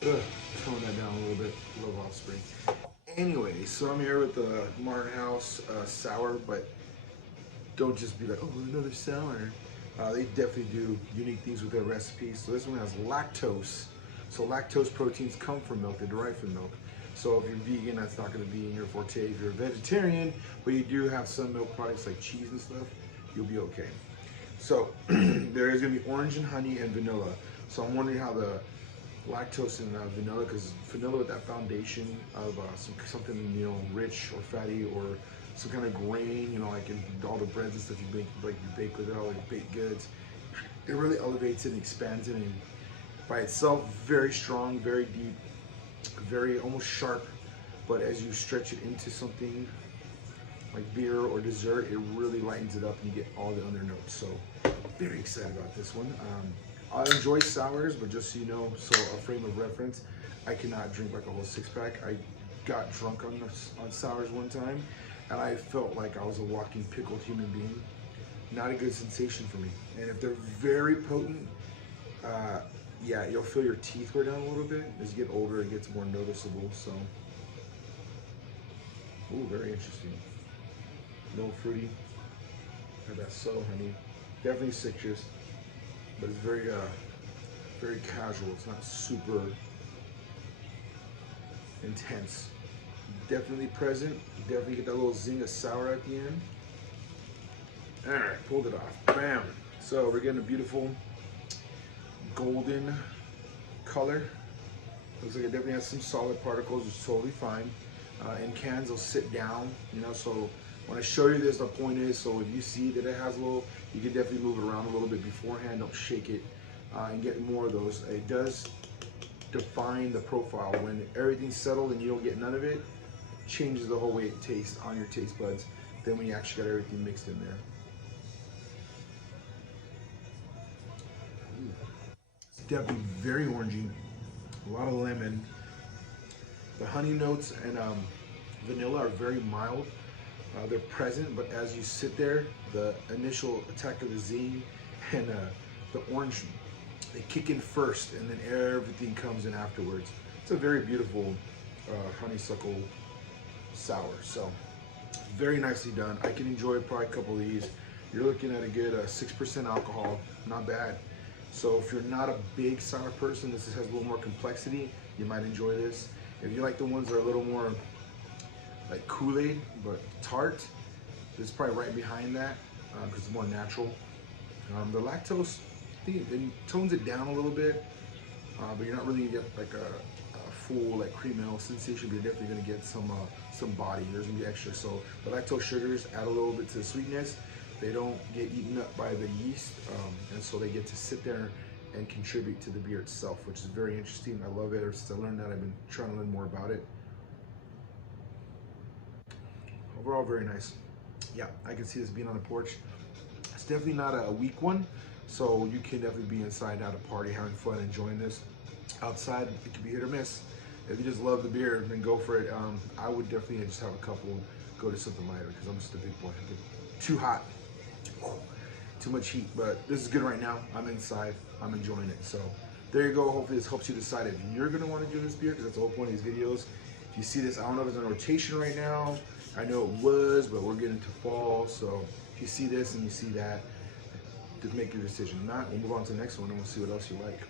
Tone that down a little bit, a little offspring. Anyway, so I'm here with the Martin House sour, but don't just be like, oh, another sour. They definitely do unique things with their recipes. So this one has lactose. So lactose proteins come from milk, they're derived from milk. So if you're vegan, that's not gonna be in your forte. If you're a vegetarian, but you do have some milk products like cheese and stuff, you'll be okay. So there is gonna be orange and honey and vanilla. So I'm wondering how the lactose and vanilla, because vanilla with that foundation of something rich or fatty or some kind of grain, like in all the breads and stuff you bake with it, all like baked goods, it really elevates it and expands it, and by itself very strong, very deep, very almost sharp, but as you stretch it into something like beer or dessert, it really lightens it up and you get all the other notes. So very excited about this one. I enjoy sours, but just so you know, so a frame of reference, I cannot drink like a whole 6-pack. I got drunk on sours one time, and I felt like I was a walking pickled human being. Not a good sensation for me. And if they're very potent, yeah, you'll feel your teeth wear down a little bit. As you get older, it gets more noticeable. So, ooh, very interesting. A little fruity. Got that subtle honey. Definitely citrus, but it's very casual. It's not super intense. Definitely present. Definitely get that little zing of sour at the end. All right, pulled it off. Bam. So we're getting a beautiful golden color. Looks like it definitely has some solid particles, which is totally fine. In cans, they'll sit down, so when I show you this, the point is, so if you see that it has a little, you can definitely move it around a little bit beforehand. Don't shake it and get more of those. It does define the profile. When everything's settled and you don't get none of it, changes the whole way it tastes on your taste buds than when you actually got everything mixed in there. Ooh. It's definitely very orangey, a lot of lemon. The honey notes and vanilla are very mild. They're present, but as you sit there, the initial attack of the zing and the orange, they kick in first, and then everything comes in afterwards. It's a very beautiful honeysuckle sour. So very nicely done. I can enjoy probably a couple of these. You're looking at a good 6% alcohol, not bad. So if you're not a big sour person, this has a little more complexity, you might enjoy this. If you like the ones that are a little more like Kool-Aid, but tart, this is probably right behind that because it's more natural. The lactose, I think it tones it down a little bit, but you're not really gonna get like a full like cream ale sensation, but you're definitely gonna get some body. There's gonna be extra. So the lactose sugars add a little bit to the sweetness. They don't get eaten up by the yeast, and so they get to sit there and contribute to the beer itself, which is very interesting. I love it. Ever since I learned that, I've been trying to learn more about it. Overall, very nice. Yeah, I can see this being on the porch. It's definitely not a weak one, so you can definitely be inside at a party, having fun, enjoying this. Outside, it can be hit or miss. If you just love the beer, then go for it. I would definitely just have a couple, go to something lighter, because I'm just a big boy. Too hot, too much heat, but this is good right now. I'm inside, I'm enjoying it. So there you go. Hopefully this helps you decide if you're gonna want to do this beer, because that's the whole point of these videos. If you see this, I don't know if it's on rotation right now. I know it was, but we're getting to fall. So if you see this and you see that, just make your decision. If not, we'll move on to the next one and we'll see what else you like.